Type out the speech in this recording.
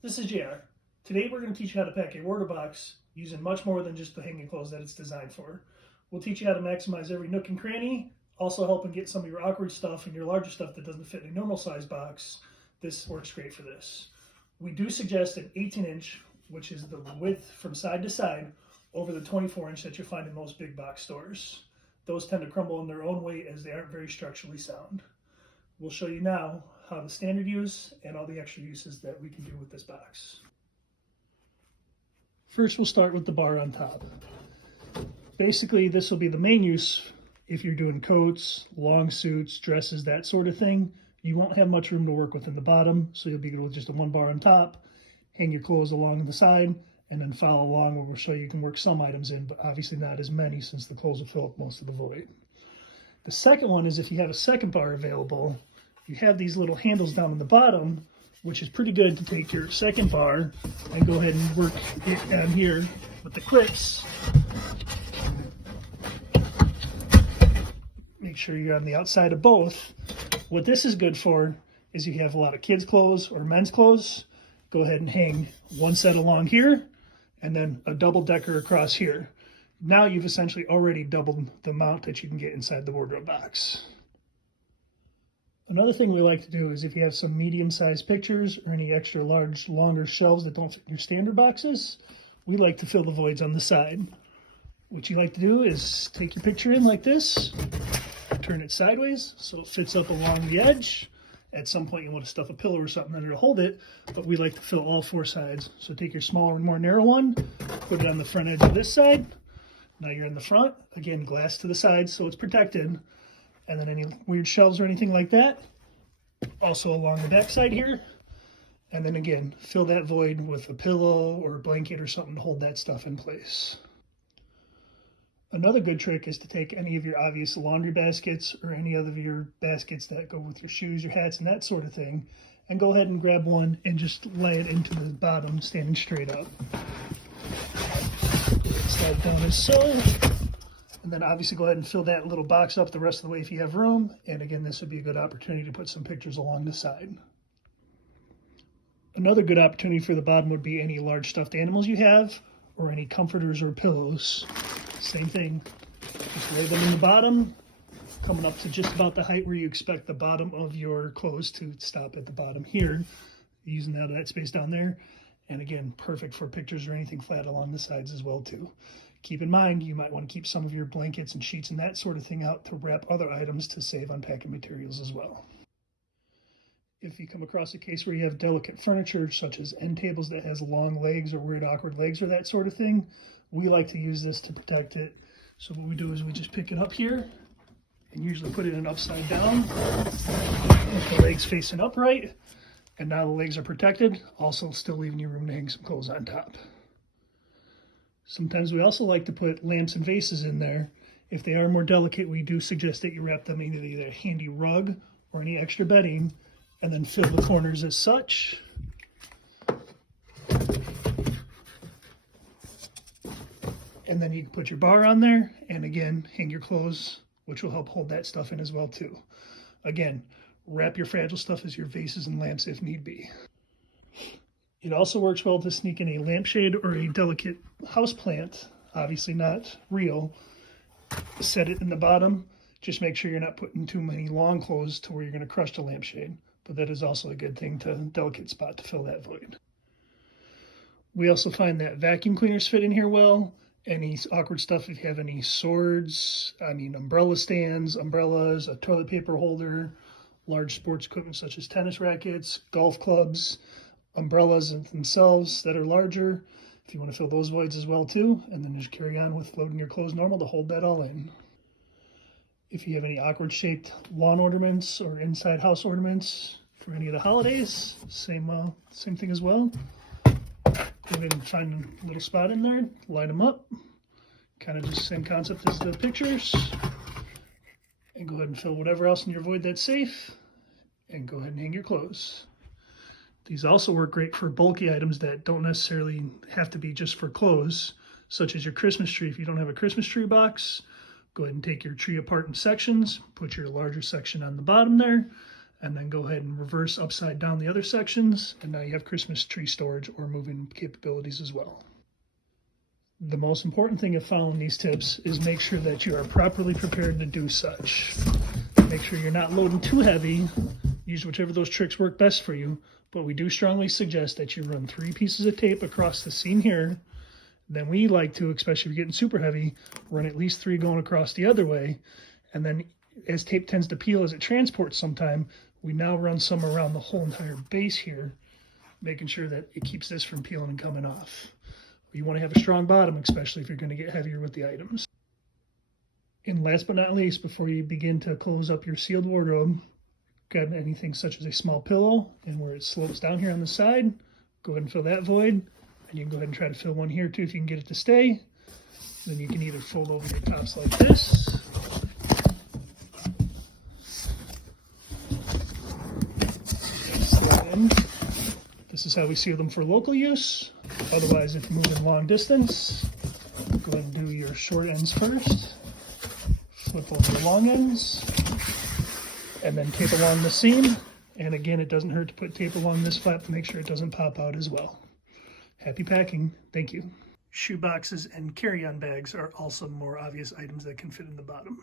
This is JR. Today we're going to teach you how to pack a Wordle box using much more than just the hanging clothes that it's designed for. We'll teach you how to maximize every nook and cranny, also helping get some of your awkward stuff and your larger stuff that doesn't fit in a normal size box. This works great for this. We do suggest an 18-inch, which is the width from side to side, over the 24-inch that you'll find in most big box stores. Those tend to crumble in their own weight as they aren't very structurally sound. We'll show you now how the standard use and all the extra uses that we can do with this box. First, we'll start with the bar on top. Basically, this will be the main use if you're doing coats, long suits, dresses, that sort of thing. You won't have much room to work with in the bottom, so you'll be able to just a one bar on top, hang your clothes along the side, and then follow along where we'll show you can work some items in, but obviously not as many since the clothes will fill up most of the void. The second one is if you have a second bar available, you have these little handles down in the bottom, which is pretty good to take your second bar and go ahead and work it down here with the clips. Make sure you're on the outside of both. What this is good for is if you have a lot of kids' clothes or men's clothes, go ahead and hang one set along here and then a double decker across here. Now you've essentially already doubled the amount that you can get inside the wardrobe box. Another thing we like to do is if you have some medium-sized pictures or any extra large, longer shelves that don't fit in your standard boxes, we like to fill the voids on the side. What you like to do is take your picture in like this, turn it sideways so it fits up along the edge. At some point you want to stuff a pillow or something under to hold it, but we like to fill all four sides. So take your smaller and more narrow one, put it on the front edge of this side. Now you're in the front, again, glass to the side so it's protected. And then any weird shelves or anything like that, also along the back side here. And then again, fill that void with a pillow or a blanket or something to hold that stuff in place. Another good trick is to take any of your obvious laundry baskets or any other of your baskets that go with your shoes, your hats, and that sort of thing, and go ahead and grab one and just lay it into the bottom standing straight up. Slide down as so. And then obviously go ahead and fill that little box up the rest of the way if you have room. And again, this would be a good opportunity to put some pictures along the side. Another good opportunity for the bottom would be any large stuffed animals you have or any comforters or pillows. Same thing, just lay them in the bottom, coming up to just about the height where you expect the bottom of your clothes to stop at the bottom here, using that space down there. And again, perfect for pictures or anything flat along the sides as well too. Keep in mind, you might want to keep some of your blankets and sheets and that sort of thing out to wrap other items to save on packing materials as well. If you come across a case where you have delicate furniture, such as end tables that has long legs or weird awkward legs or that sort of thing, we like to use this to protect it. So what we do is we just pick it up here and usually put it in upside down with the legs facing upright. And now the legs are protected, also still leaving you room to hang some clothes on top. Sometimes we also like to put lamps and vases in there. If they are more delicate, we do suggest that you wrap them in either a handy rug or any extra bedding and then fill the corners as such. And then you can put your bar on there and again, hang your clothes, which will help hold that stuff in as well too. Again, wrap your fragile stuff as your vases and lamps if need be. It also works well to sneak in a lampshade or a delicate house plant, obviously not real. Set it in the bottom. Just make sure you're not putting too many long clothes to where you're going to crush the lampshade. But that is also a good thing to delicate spot to fill that void. We also find that vacuum cleaners fit in here well. Any awkward stuff, if you have any swords, umbrella stands, umbrellas, a toilet paper holder, large sports equipment such as tennis rackets, golf clubs, umbrellas themselves that are larger, if you want to fill those voids as well too, and then just carry on with loading your clothes normal to hold that all in. If you have any awkward shaped lawn ornaments or inside house ornaments for any of the holidays, same thing as well. Go ahead and find a little spot in there, line them up, kind of just the same concept as the pictures, and go ahead and fill whatever else in your void that's safe, and go ahead and hang your clothes. These also work great for bulky items that don't necessarily have to be just for clothes, such as your Christmas tree. If you don't have a Christmas tree box, go ahead and take your tree apart in sections, put your larger section on the bottom there, and then go ahead and reverse upside down the other sections, and now you have Christmas tree storage or moving capabilities as well. The most important thing of following these tips is make sure that you are properly prepared to do such. Make sure you're not loading too heavy. Use whichever of those tricks work best for you, but we do strongly suggest that you run 3 pieces of tape across the seam here. Then we like to, especially if you're getting super heavy, run at least 3 going across the other way. And then as tape tends to peel as it transports sometime, we now run some around the whole entire base here, making sure that it keeps this from peeling and coming off. You want to have a strong bottom, especially if you're going to get heavier with the items. And last but not least, before you begin to close up your sealed wardrobe, grab anything such as a small pillow, and where it slopes down here on the side, go ahead and fill that void. And you can go ahead and try to fill one here too if you can get it to stay. Then you can either fold over your tops like this, slide in. This is how we seal them for local use. Otherwise, if you're moving long distance, go ahead and do your short ends first, flip over the long ends, and then tape along the seam. And again, it doesn't hurt to put tape along this flap to make sure it doesn't pop out as well. Happy packing. Thank you. Shoe boxes and carry-on bags are also more obvious items that can fit in the bottom.